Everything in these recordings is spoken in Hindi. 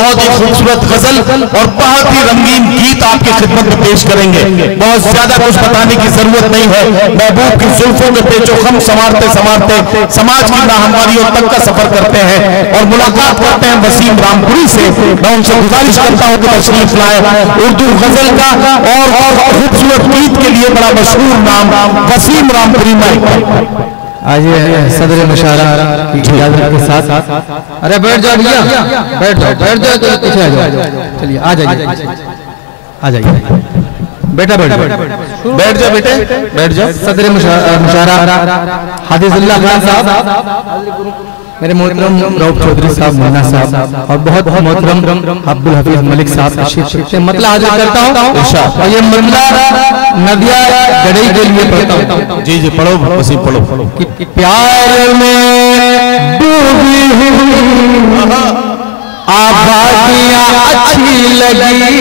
बहुत ही खूबसूरत गजल और बहुत ही रंगीन गीत आपकी खिदमत में पेश करेंगे। बहुत ज्यादा कुछ बताने की जरूरत नहीं है। महबूब की जुल्फों के पेचो खम संवारते संवारते समाज की नाहमवारियों तक का सफर करते हैं और मुलाकात करते हैं वसीम रामपुरी से। मैं उनसे गुजारिश करता हूं कि तशरीफ लाए। उर्दू गजल का और खूबसूरत गीत के लिए बड़ा मशहूर नाम वसीम रामपुरी माइक। आज सदर मुशारा की इजाजत के साथ अरे बैठ जाओ भैया, बैठ जाओ तो पीछे आ जाओ। चलिए आ जाइए, आ जाइए बेटा, बैठ जाओ बेटे, बैठ जाओ। सदर मुशारा हादिजुल्लाह खान साहब, मेरे मोहतरम रऊफ चौधरी साहब, मुन्ना साहब और बहुत बहुत मोहतरम अब्दुल हफीज मलिक साहब से मतला हाजिर करता हूँ। और ये मतला नदिया गड़ई के लिए पढ़ता हूँ। जी जी पढ़ो वसीम, पढ़ो। कि प्यार में डूबी हुई आबादियां अच्छी लगी।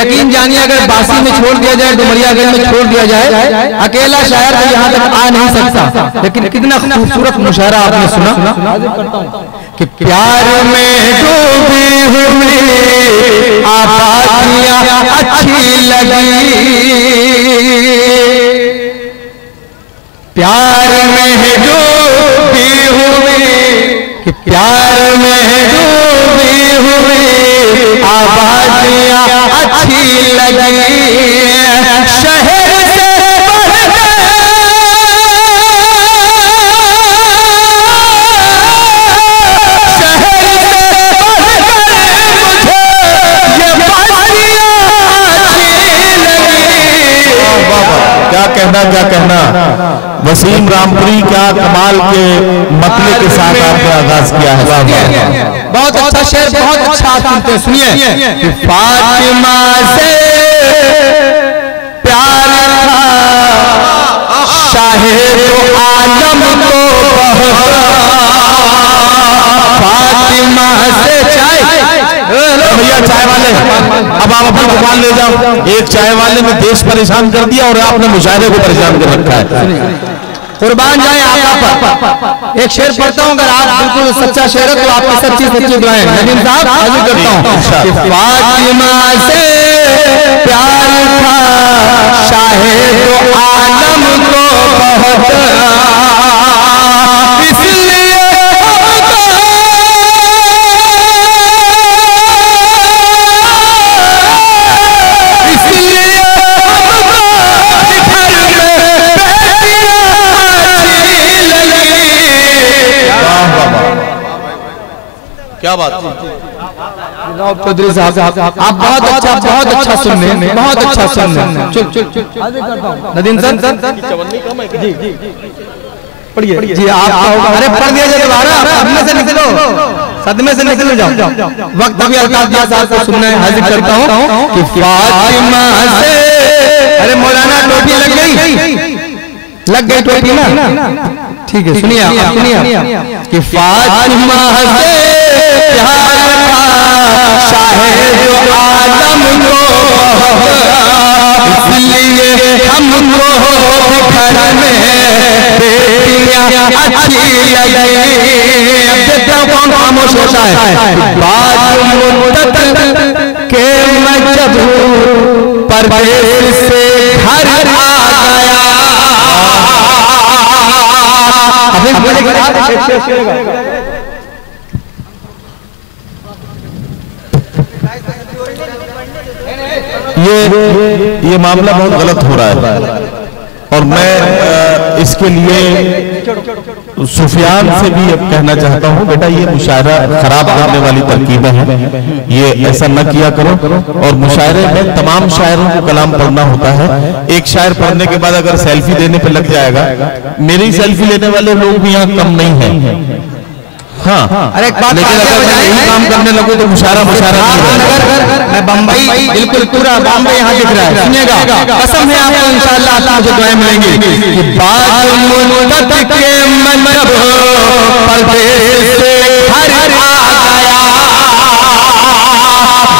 यकीन जानिए अगर बासी में छोड़ दिया जाए, डुमरियागंज में छोड़ दिया जाए, अकेला शायर तो यहाँ तक आ नहीं सकता। लेकिन कितना खूबसूरत मुशायरा आपने सुना कि प्यार में डूबी हुई आबादियां अच्छी लगी, प्यार में डूबी हुई, कि प्यार में डूबी हुई आबादियां अच्छी लगी। शहर से बढ़कर मुझे ये बातियां अच्छी लगी। क्या कहना, क्या कहना। वसीम रामपुरी क्या कमाल के मतले के साथ आपने आगाज किया है। बहुत अच्छा शेर, बहुत अच्छा सुनते, सुनिए। फातिमा से प्यार था शाहे तो आलम को, फातिमा से चाय भैया चाय वाले, अब आप अपनी दुकान ले जाओ। एक चाय वाले ने देश परेशान कर दिया और आपने मुशायरे को परेशान कर रखा है। कुर्बान जाए आका पर। एक शेर पढ़ता हूँ, अगर आप बिल्कुल सच्चा शेर है तो आपकी सच्ची सच्ची दुआएं नदीम साहब हाजिर करता हूँ। फातिमा से प्यार था शाहे तो आलम को बहुत, इसलिए क्या बात। चौधरी साहब आप बहुत अच्छा सुन रहे हैं, बहुत अच्छा सुन रहे हैं। चल नदीम सर पढ़िए जी। आप अरे पढ़ दिया जाए दोबारा, सदमे से निकलो, सदमे से निकलो जाओ। वक्त अभी अल्ताफ साहब को सुनना है, हाजिर करता हूँ कि फातिमा से, अरे मौलाना टोपी लग गई टोपी ना, ठीक है सुनिए कि फातिमा से प्यार था शाहे जो आलम को, इसलिए हमको घर में बेटियां अच्छी लगी। देखते हो कौन खामोश होता है। बाद मुद्दत के मैं जब परदेश से घर आ गया, ये मामला बहुत गलत हो रहा है और मैं इसके लिए सुफियान से भी अब कहना चाहता हूं, बेटा ये मुशायरा खराब करने वाली तरकीबें हैं, ये ऐसा न किया करो। और मुशायरे में तमाम शायरों को कलाम पढ़ना होता है। एक शायर पढ़ने के बाद अगर सेल्फी देने पे लग जाएगा, मेरी सेल्फी लेने वाले लोग भी यहाँ कम नहीं है। हाँ, अरे एक बात, लेकिन अगर मैं यही काम करने लगूं तो मुशायरा मैं बम्बई, बिल्कुल पूरा बॉम्बे यहाँ दिख रहा है, सुनिएगा, कसम है आपको इंशाअल्लाह मुझे दुआएं मिलेंगी। कि बाद मुद्दत के मतलब परदेश से घर आ गया,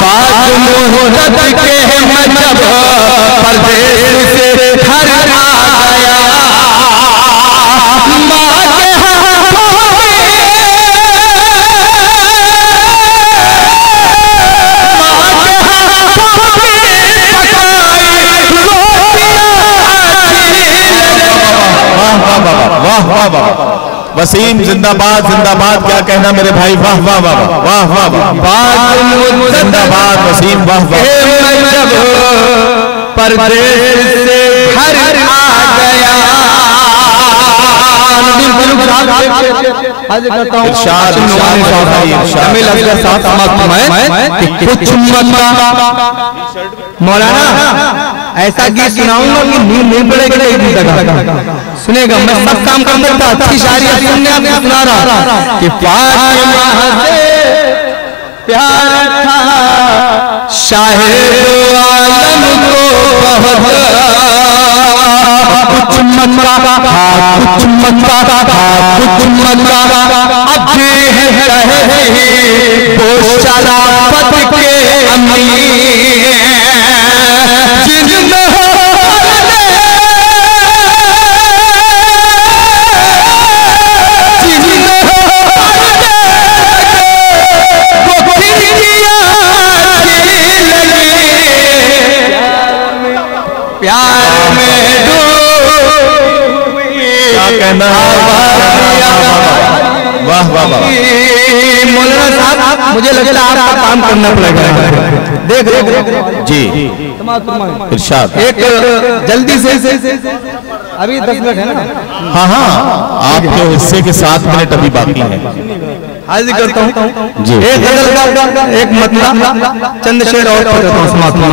बाद मुद्दत के मतलब परदेश से घर आ गया। माँ के हाथों में वसीम जिंदाबाद जिंदाबाद। क्या कहना मेरे भाई? वाह वाह वाह वाह वाह वाह। जिंदाबाद वसीम, वाह वाह। परदेश से घर आ गया। इरशाद मौलाना ऐसा गीत सुनाऊंगा कि नींद नहीं पड़ेगी एक दिन तक। सुनेगा, मैं सब काम कर सकता, अच्छी शायरी सुनने आपको सुना रहा कि फातिमा से प्यार था शाहिद आलम को बहुत कुछ मक्का कुछ मक्का कुछ मक्का अब है वो शराफत के अमीर जिनमें प्यार में कहना। वाह वाह वाह। मौलाना साहब मुझे लगता है आपका काम करना पड़ेगा। देख जी इरशाद। एक जल्दी से अभी 10 मिनट है ना? हाँ हाँ, आपके हिस्से के 7 मिनट अभी बाकी हैं। हाजिर करता हूँ जी। एक गजल का एक मतलब चंद शेर और पढ़ता हूँ समाप्त में।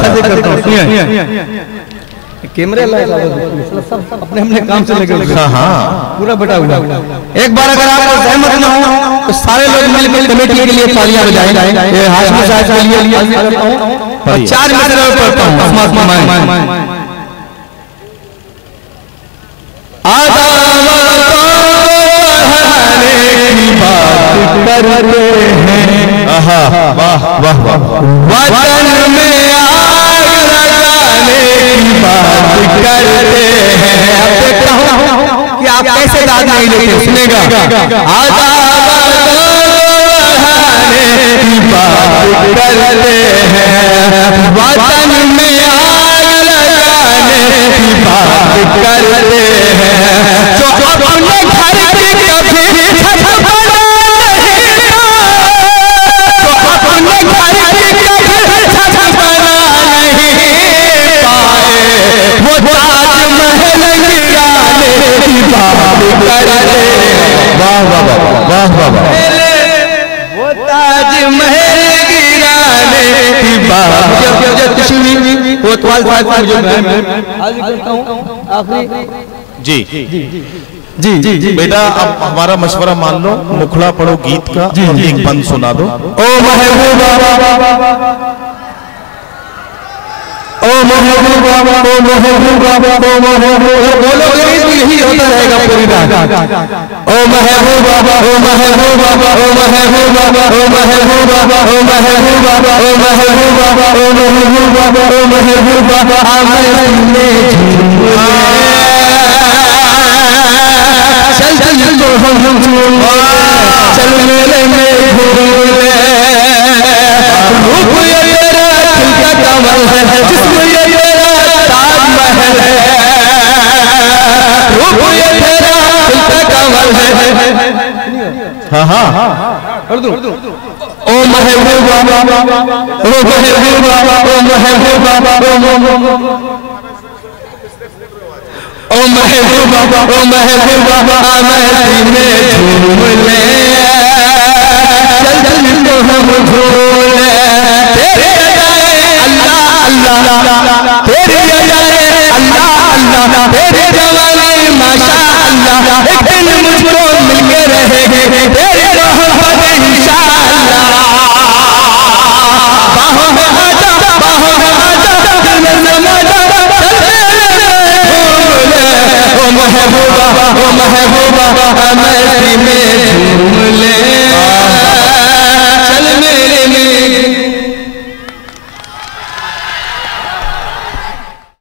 हाजिर करता हूँ, सुनिए। कैमरे अपने अपने काम से लगे हुए। हाँ पूरा बटा हुआ। एक बार अगर आपको सहमत न हो तो सारे लोग मिलकर कमेटी के लिए तालियां बजाएं। ये हाशमी साहब के लिए और 4 मिनट पढ़ता हूँ समाप्त में। करते हैं वाह वाह वाह। वतन में आग लगाने की बात करते हैं। अब देखता हूँ कि आप कैसे दाद नहीं लेते। सुनेगा, आजाद बढ़ाने की बात करते हैं, वतन में आग लगाने की बात करते हैं। जो अपने घर की कभी छत बना वो ताजमहल गिराने की बात। कोतवाल साहब जो जी जी जी बेटा, अब हमारा मशवरा मान लो, मुखड़ा पढ़ो गीत का और एक बंद सुना दो। ओ महबूबा ओ महबूबा ओ महबूबा ओ महबूबा बोलोगे तो यही होता रहेगा पूरी रात। ओ महबूबा ओ महबूबा ओ महबूबा ओ महबूबा ओ महबूबा ओ महबूबा ओ महबूबा ओ महबूबा आमने चल चल तो हम चल मेले में भूले रूप ये तेरा दिल का कमल है, जिसमें ये तेरा ताजमहल है। रूप ये तेरा दिल का कमल है। हाँ हाँ ओ महबूबा ओ महबूबा ओ महबूबा ओ महबूबा ओ महबूबा महती में झूम ले चल चल तो हम झूले तेरे अल्लाह अल्लाह तेरे अल्लाह अल्लाह तेरे जवानी माशा अल्लाह। एक दिन मुझको मिलके रहेंगे तेरे मोहब्बत इंशाअल्लाह। बाहों में आजा बाहों में आजा दिल में समा जा ओ महबूबा महती में झूम ले